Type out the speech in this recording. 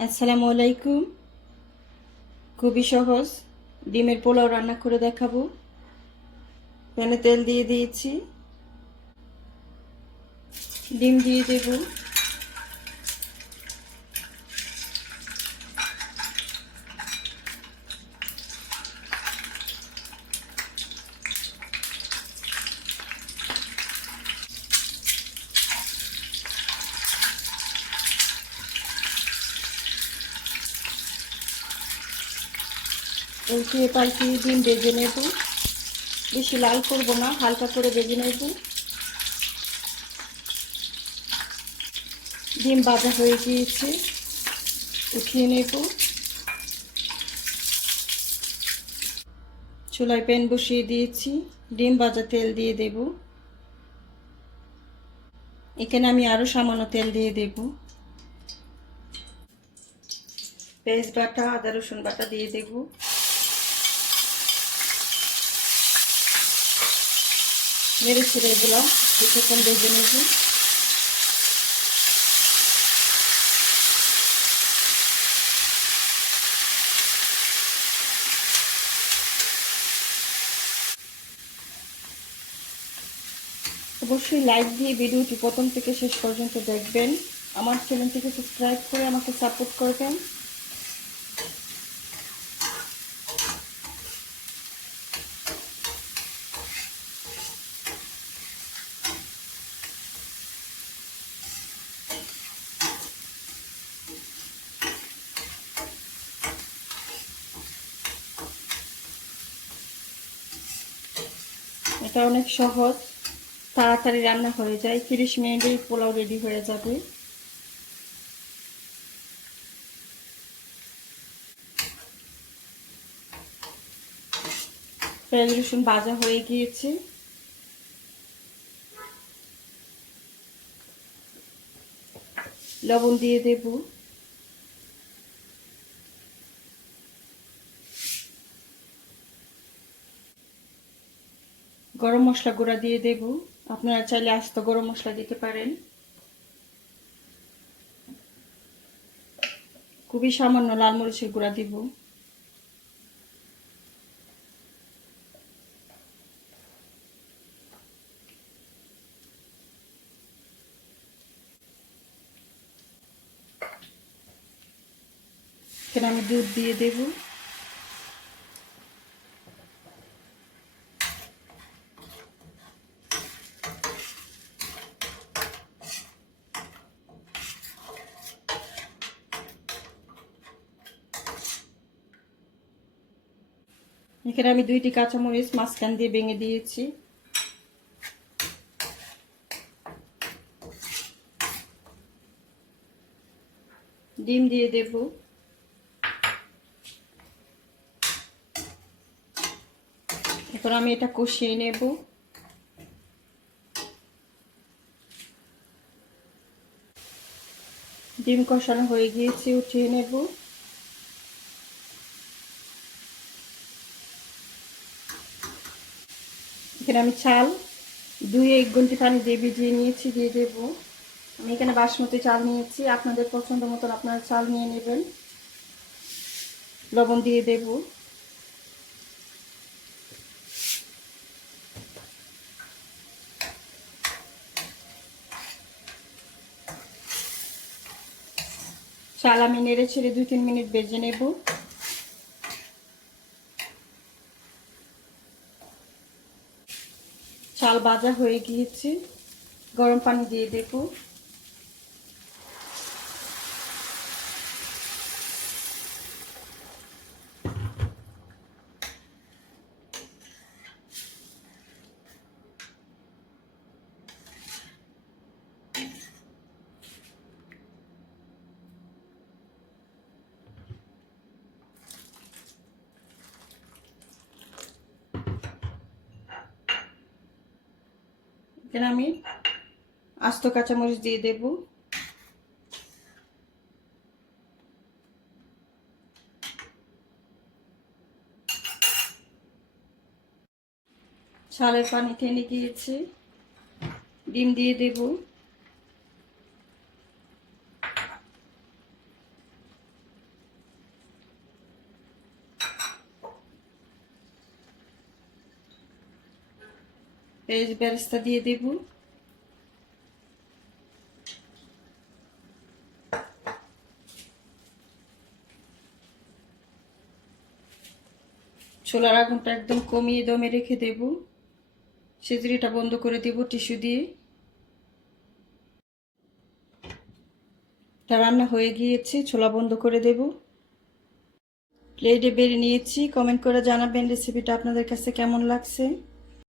আসসালামু আলাইকুম। খুবই সহজ। ডিমের পোলাও রান্না করে দেখাবো। প্যানে তেল দিয়ে দিয়েছি। ডিম দিয়ে দেব। উল্টিয়ে পাল্টিয়ে ডিম ভেজে নেব বেশি লাল করব না, হালকা করে ভেজে নেব ডিম ভাজা হয়ে গিয়েছে, উঠিয়ে নেব চুলায় প্যান বসিয়ে দিয়েছি, ডিম ভাজা তেল দিয়ে দেব। এখানে আমি আরও সামান্য তেল দিয়ে দেব। পেঁয়াজ বাটা, আদা রসুন বাটা দিয়ে দেবো। মেরে ছেড়ে এগুলো কিছুক্ষণ ভেজে নেব অবশ্যই লাইক দিয়ে ভিডিওটি প্রথম থেকে শেষ পর্যন্ত দেখবেন। আমার চ্যানেলটিকে সাবস্ক্রাইব করে আমাকে সাপোর্ট করবেন। এটা অনেক সহজ। তাড়াতাড়ি রান্না হয়ে যায়। তিরিশ মিনিটেই পোলাও রেডি হয়ে যাবে। পেঁয়াজ, রসুন হয়ে গিয়েছে। লবণ দিয়ে দেব। গরম মশলা গুঁড়া দিয়ে দেব। আপনারা চাইলে আস্ত গরম মশলা দিতে পারেন। খুবই সামান্য লাল মরিচের গুঁড়া দিব। এখানে আমি দুধ দিয়ে দেবো। এখানে আমি দুইটি কাঁচামরিচ মাঝখান দিয়ে ভেঙে দিয়েছি। ডিম দিয়ে দেব। এখন আমি এটা কষিয়ে নেব। ডিম কষানো হয়ে গিয়েছে, উঠিয়ে নেব। এখানে আমি চাল, দুই এক ঘন্টি পানি দিয়ে ভিজিয়ে নিয়েছি, দিয়ে দেব। আমি এখানে বাসমতি চাল নিয়েছি, আপনাদের পছন্দ মতন আপনারা চাল নিয়ে নেবেন। লবণ দিয়ে দেব। চাল আমি নেড়ে ছেড়ে দুই তিন মিনিট বেজে নেব। চাল ভাজা হয়ে গিয়েছে। গরম পানি দিয়ে দেব এখানে আমি আস্ত কাঁচামরিচ দিয়ে দেব। ছালের পানি টেনে গিয়েছে ডিম দিয়ে দেব। যে বেরেস্তা দিয়ে দেব। ছোলার আগুনটা একদম কমিয়ে দমে রেখে দেব। সেজুরিটা বন্ধ করে দেব টিস্যু দিয়ে। তা রান্না হয়ে গিয়েছে, ছোলা বন্ধ করে দেব। প্লেটে বেড়ে নিয়েছি। কমেন্ট করে জানাবেন রেসিপিটা আপনাদের কাছে কেমন লাগছে।